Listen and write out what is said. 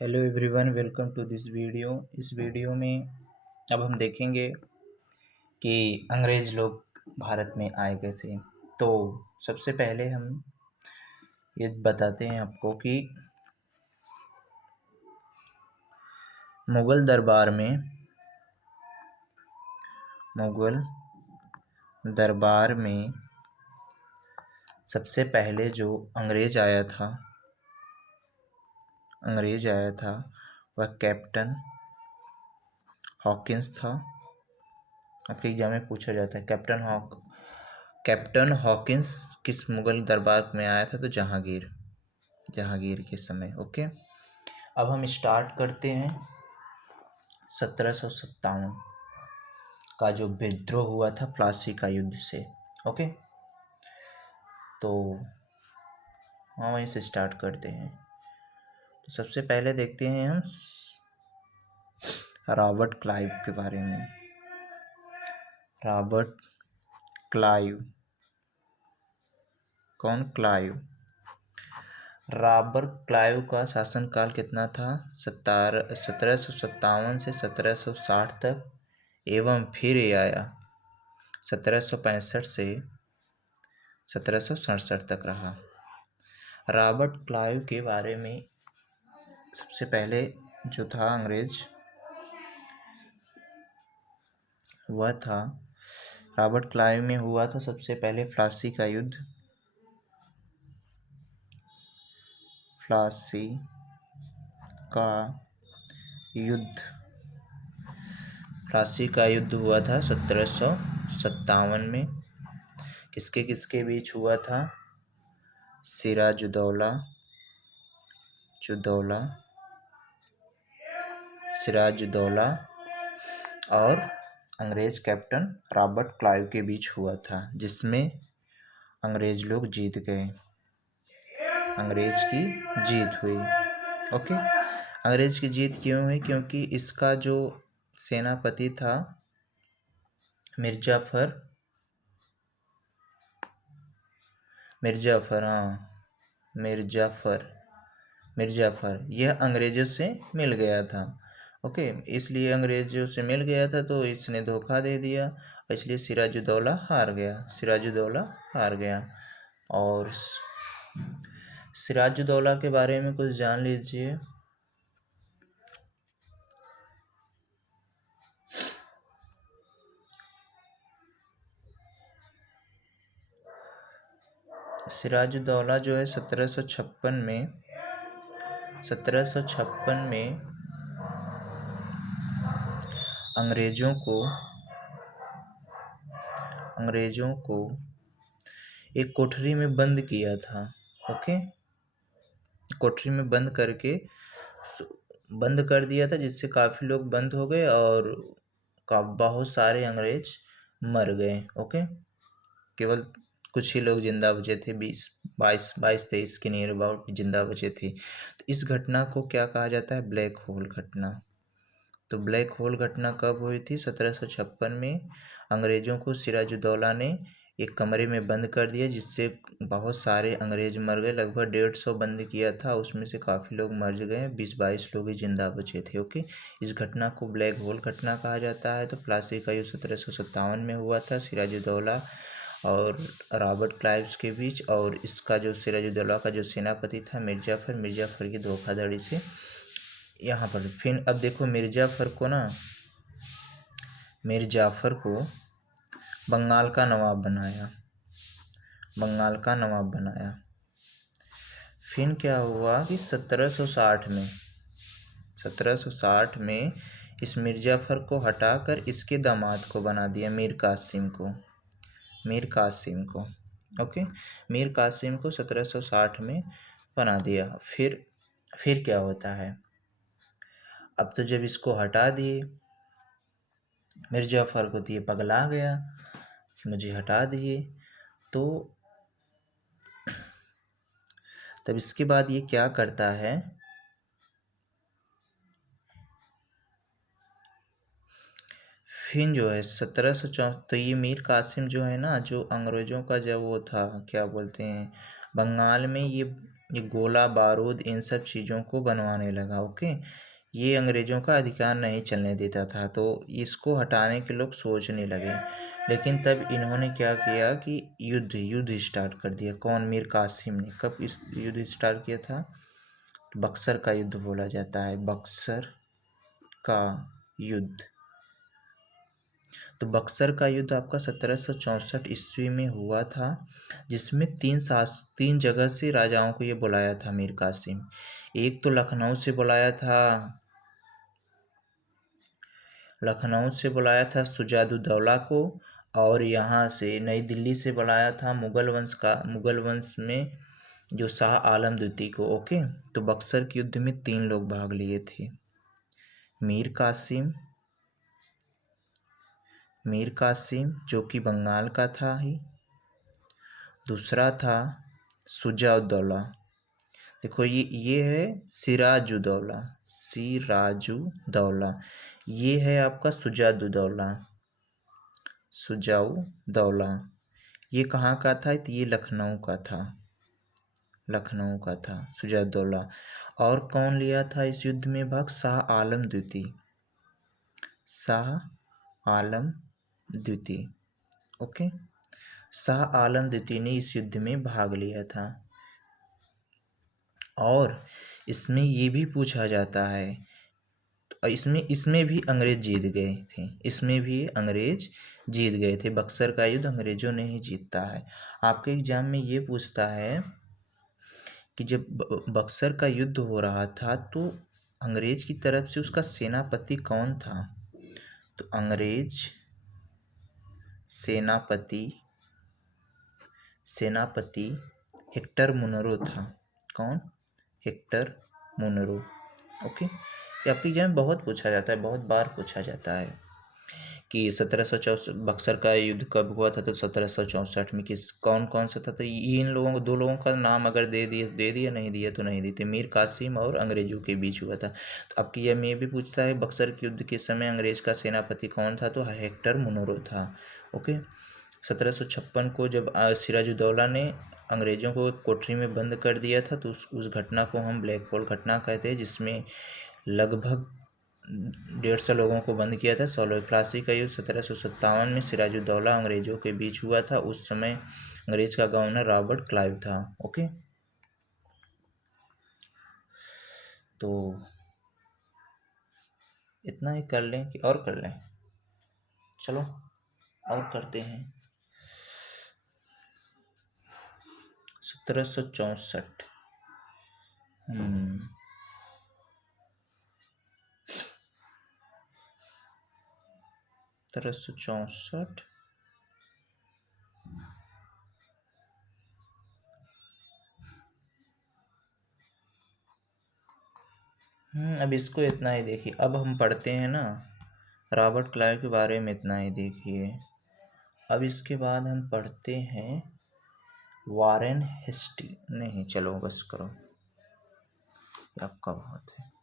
Hello everyone, welcome to this video. इस video में अब हम देखेंगे कि अंग्रेज़ लोग भारत में आए कैसे। तो सबसे पहले हम ये बताते हैं आपको कि मुग़ल दरबार में सबसे पहले जो अंग्रेज़ आया था वह कैप्टन हॉकिंस था। आपके एग्जाम में पूछा जाता है कैप्टन हॉकिंस किस मुग़ल दरबार में आया था? तो जहांगीर के समय। ओके, अब हम स्टार्ट करते हैं 1757 का जो विद्रोह हुआ था प्लासी का युद्ध से। ओके, तो हम वहीं से स्टार्ट करते हैं। तो सबसे पहले देखते हैं हम रॉबर्ट क्लाइव के बारे में। रॉबर्ट क्लाइव कौन? रॉबर्ट क्लाइव का शासनकाल कितना था? 1757 से 1760 तक, एवं फिर ये आया 1765 से 1767 तक रहा। रॉबर्ट क्लाइव के बारे में सबसे पहले जो था अंग्रेज, वह था रॉबर्ट क्लाइव में हुआ था सबसे पहले प्लासी का युद्ध। प्लासी का युद्ध हुआ था 1757 में। किसके किसके बीच हुआ था? सिराजुद्दौला और अंग्रेज कैप्टन रॉबर्ट क्लाइव के बीच हुआ था, जिसमें अंग्रेज लोग जीत गए। अंग्रेज की जीत हुई। ओके, अंग्रेज की जीत क्यों हुई? क्योंकि इसका जो सेनापति था मिर्जाफर, यह अंग्रेजों से मिल गया था। ओके, इसलिए अंग्रेजों से मिल गया था तो इसने धोखा दे दिया, इसलिए सिराजुद्दौला हार गया। और सिराजुद्दौला के बारे में कुछ जान लीजिए। सिराजुद्दौला जो है 1756 में अंग्रेजों को एक कोठरी में बंद किया था। ओके, कोठरी में बंद कर दिया था, जिससे काफ़ी लोग बंद हो गए और बहुत सारे अंग्रेज मर गए। ओके, केवल कुछ ही लोग जिंदा बचे थे, 22-23 के नियर अबाउट जिंदा बचे थे। तो इस घटना को क्या कहा जाता है? ब्लैक होल घटना। तो ब्लैक होल घटना कब हुई थी? 1756 में अंग्रेजों को सिराजुद्दौला ने एक कमरे में बंद कर दिया, जिससे बहुत सारे अंग्रेज मर गए। लगभग 150 बंद किया था, उसमें से काफ़ी लोग मर गए, 20-22 लोग ही जिंदा बचे थे। ओके, इस घटना को ब्लैक होल घटना कहा जाता है। तो प्लासी का युद्ध 1757 में हुआ था सिराजुद्दौला और रॉबर्ट क्लाइव के बीच, और इसका जो सिराजुद्दौला का जो सेनापति था मिर्जाफर की धोखाधड़ी से यहाँ पर फिर अब देखो मिर्जाफर को बंगाल का नवाब बनाया। फिर क्या हुआ कि 1760 में इस मिर्जाफर को हटाकर इसके दामाद को बना दिया, मीर कासिम को। ओके, मीर कासिम को 1760 में बना दिया। फिर क्या होता है? अब तो जब इसको हटा दिए मिर्जाफर को, तो ये पगला गया कि मुझे हटा दिए। तो तब इसके बाद ये क्या करता है? फिर जो है 1704, तो ये मीर कासिम जो है ना, जो अंग्रेजों का जब वो था, क्या बोलते हैं, बंगाल में ये ये गोला बारूद इन सब चीज़ों को बनवाने लगा। ओके, ये अंग्रेज़ों का अधिकार नहीं चलने देता था, तो इसको हटाने के लोग सोचने लगे। लेकिन तब इन्होंने क्या किया कि युद्ध स्टार्ट कर दिया। कौन? मीर कासिम ने। कब इस युद्ध स्टार्ट किया था? बक्सर का युद्ध बोला जाता है, बक्सर का युद्ध। तो बक्सर का युद्ध आपका 1764 ईस्वी में हुआ था, जिसमें तीन जगह से राजाओं को ये बुलाया था मीर कासिम। एक तो लखनऊ से बुलाया था सुजादुद्दौला को, और यहाँ से नई दिल्ली से बुलाया था मुगल वंश में जो शाह आलम द्वितीय को। ओके, तो बक्सर के युद्ध में 3 लोग भाग लिए थे। मीर कासिम जो कि बंगाल का था ही। दूसरा था सुजाउद्दौला। देखो ये है सिराजुद्दौला। ये है आपका सुजाउद्दौला। ये कहाँ का था? तो ये लखनऊ का था सुजाउद्दौला। और कौन लिया था इस युद्ध में भाग? शाह आलम द्वितीय। ओके, शाह आलम द्वितीय ने इस युद्ध में भाग लिया था। और इसमें ये भी पूछा जाता है, तो इसमें भी अंग्रेज जीत गए थे। बक्सर का युद्ध अंग्रेजों ने ही जीता है। आपके एग्जाम में ये पूछता है कि जब बक्सर का युद्ध हो रहा था तो अंग्रेज की तरफ से उसका सेनापति कौन था? तो अंग्रेज सेनापति हेक्टर मुनरो था। कौन? Hector Munro. ओके, ये आपके एग्जाम में बहुत पूछा जाता है, बहुत बार पूछा जाता है कि 1764 बक्सर का युद्ध कब हुआ था? तो 1764 में। कौन सा था? तो इन लोगों को 2 लोगों का नाम अगर दे दिया, नहीं दिया तो नहीं देते। मीर कासिम और अंग्रेजों के बीच हुआ था। तो आपकी यह में भी पूछता है बक्सर के युद्ध के समय अंग्रेज का सेनापति कौन था? तो हेक्टर मुनरो था। ओके, 1756 को जब सिराजुद्दौला ने अंग्रेजों को एक कोठरी में बंद कर दिया था, तो उस घटना को हम ब्लैक होल घटना कहते हैं, जिसमें लगभग 150 लोगों को बंद किया था। 16वीं प्लासी का युद्ध 1757 में सिराजुद्दौला अंग्रेजों के बीच हुआ था। उस समय अंग्रेज का गवर्नर रॉबर्ट क्लाइव था। ओके, तो इतना ही कर लें कि और कर लें? चलो और करते हैं। 1764 1764 अब इसको इतना ही देखिए। अब हम पढ़ते हैं ना रॉबर्ट क्लाइव के बारे में, इतना ही देखिए। अब इसके बाद हम पढ़ते हैं वारेन हेस्टी। नहीं, चलो बस करो, आपका बहुत है।